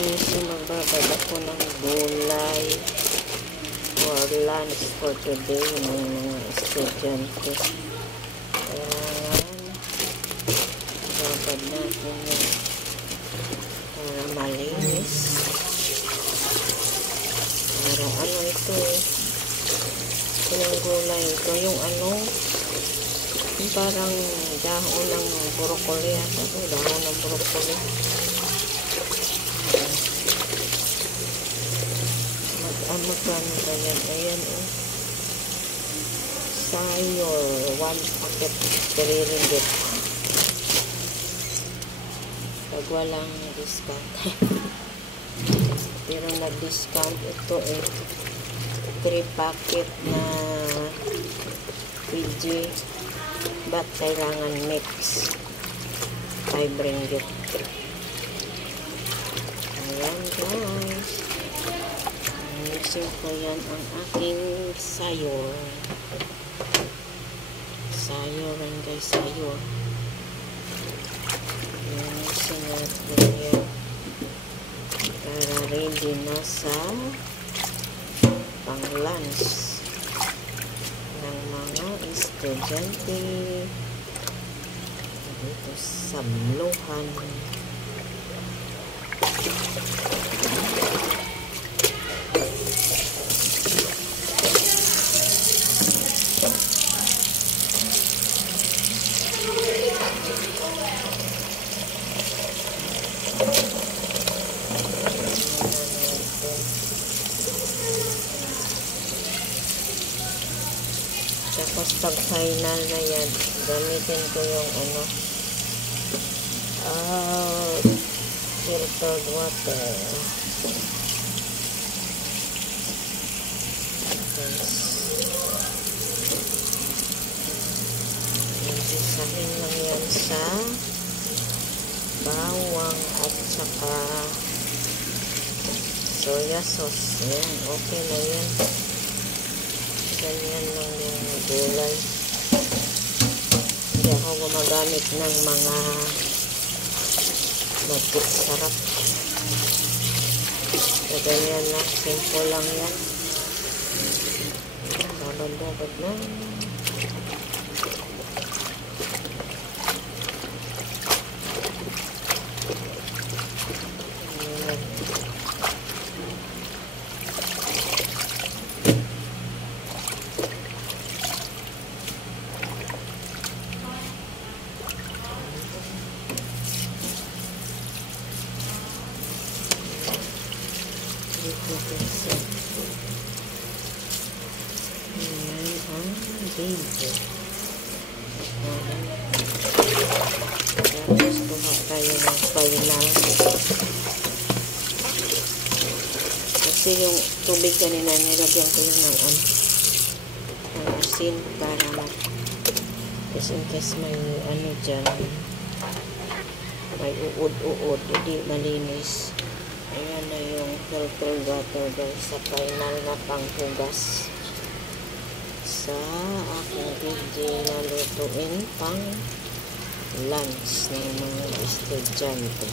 So, magbabad ako ng gulay for lunch for today ng mga estudyante. Kailangan babad natin yan para malinis. Para ano ito eh. Yung gulay ito, yung ano, yung parang dahon ng broccoli. Dahon ng broccoli. Magkano ba yan? Ayan oh. Sayor, 1 packet, 3 ringgit. Pag walang discount. Pero nag-discount ito eh. 3 packet na PG. But kailangan mix. 5 ringgit. Ayan guys. Mixing ko yan ang aking sayor. Sayoran guys, sayor. Mixing natin yan. Para ready na sa pang lunch ng mga estudyante dito sa Mlohan. Tapos pag final na yan, gamitin ko yung ano, filtered water. Isahin lang yan sa bawang at saka soya sauce. Yan, okay na yan. Ganyan lang yung gulay. Hindi ako gumagamit ng mga sarap. So, ganyan lang. Simple lang yan. Babad-babad na. Ayan ang baby. Tapos kuha tayo ng final. Kasi yung tubig kanina nilagyan ko yun ng asin para kasi in case may ano dyan, may uod-uod, hindi malinis. Ayan na yung filtered water guys sa final na panghugas sa aking video na lutuin pang lunch ng mga estudyante.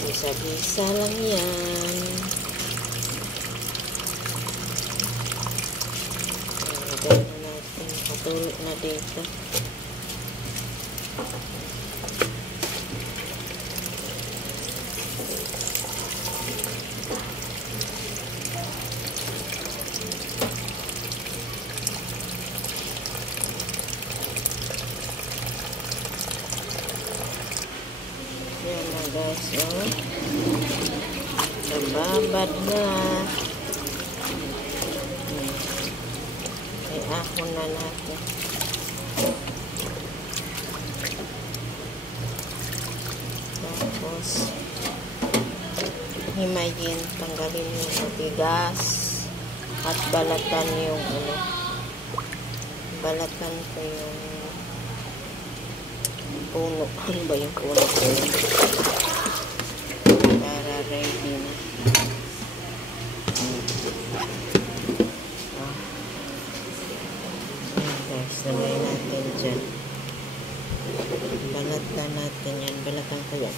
Bisa-bisa lang yan. Lagyan na natin, patulog na dito. Yan na guys, oh. Nababad na. Ay, ahon na natin. Tapos, himayin, tanggalin yung matigas at balatan yung ano. Balatan ko yung puno. Ano ba yung puno ko? Para ready na. Guys, lagay natin dyan. Balatan natin yan. Balatan ko yan.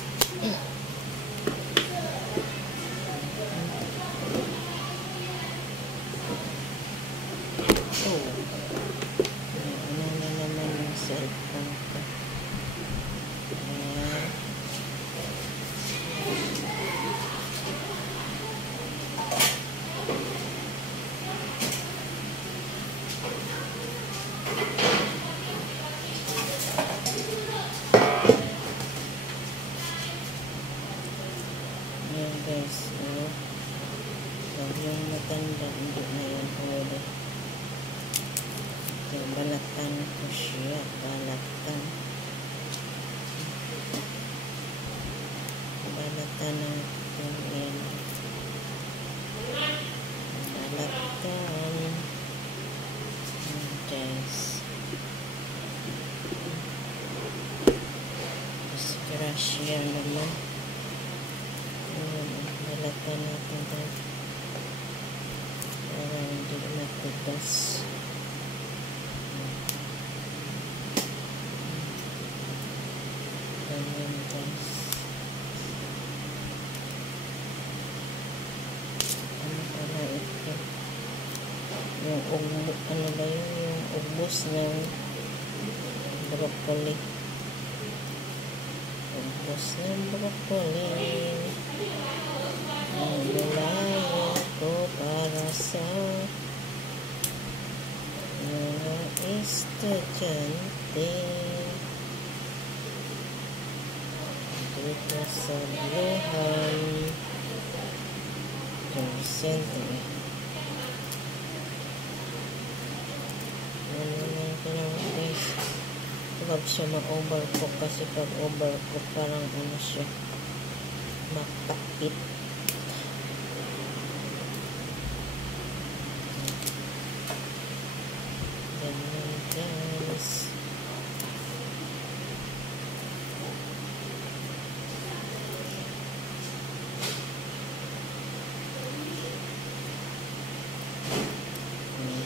Ayan, balatan. Balatan natin yan. Balatan. Ayan, guys. Disgrasya naman. Ayan, balatan natin tayo. Para hindi matigas. Ayan, guys. Ano pala ito? Yung ano ba yun? Yung ubos ng broccoli. Ubos ng broccoli. Ang gulayo ko para sa mga estudyante dito sa buhay presente. Ano naman ito naman, guys. Huwag siya ma-overcook kasi pag overcook parang ano siya, mapait. Ganyan, guys.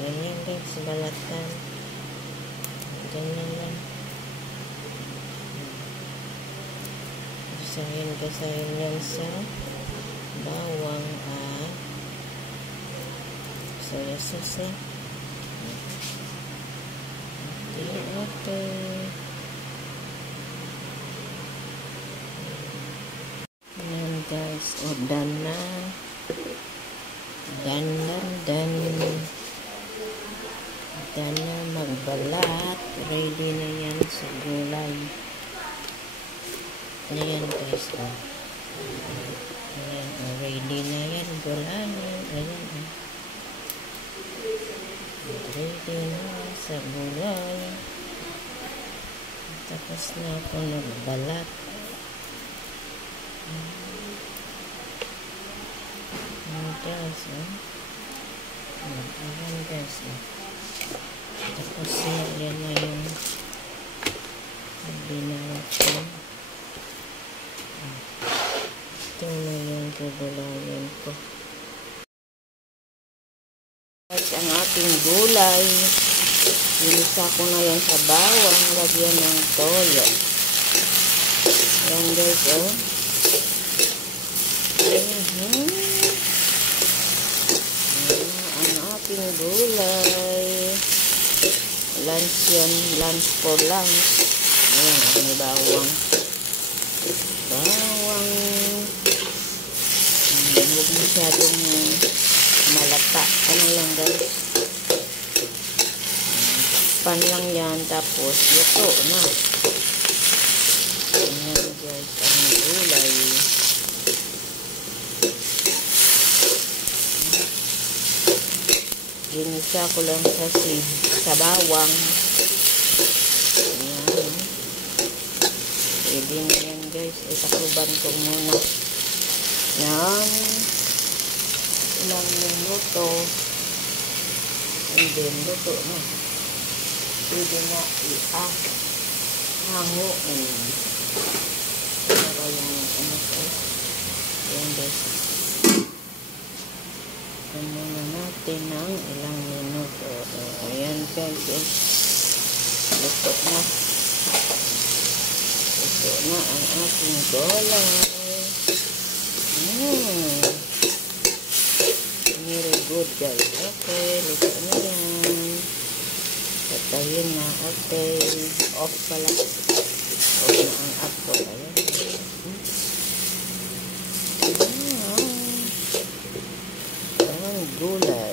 Ganyan, guys, balatan. Ganyan lang. Gasahin yan sa bawang at soya sauce na. Okay. Ayan, guys. O, done na. Done na magbalat. Ready na yan sa gulay. Ayan, guys. O. Ayan, ready na yan. Gulay. Ayan, o. Ready na sa gulay. Tapos na ako nagbalat. Ayan, guys. O. Ayan, guys. O. Tapos na, yan na yung binawa ko. Ito na yung gugulayan ko. Guys, ang ating gulay. Inisa ko na yan sa bawang. Lagyan ng toyo. Ayan, guys, oh. Ang ating gulay. Lunch yan. Lunch for lunch. Ayan, may bawang. Huwag masyadong malata. Ano lang, guys. Pan lang yan. Tapos, luto na. Ayan, guys. Ang gulay. Ginisa ko lang sa bawang. Ayan. Pwede na yan, guys. Itakluban ko muna. Yan. Ilang minuto. And then, luto na. Pwede na hanguin. Para yung ano, guys. Yan, guys. Ano na natin ng ilang minuto. Ayan, guys. Luto na. Luto na ang ating gulay. Very good, guys. Okay, luto na yan. Patayin na. Okay. Off pala. Off na ang app ko. Ayan. Ayan, gulay.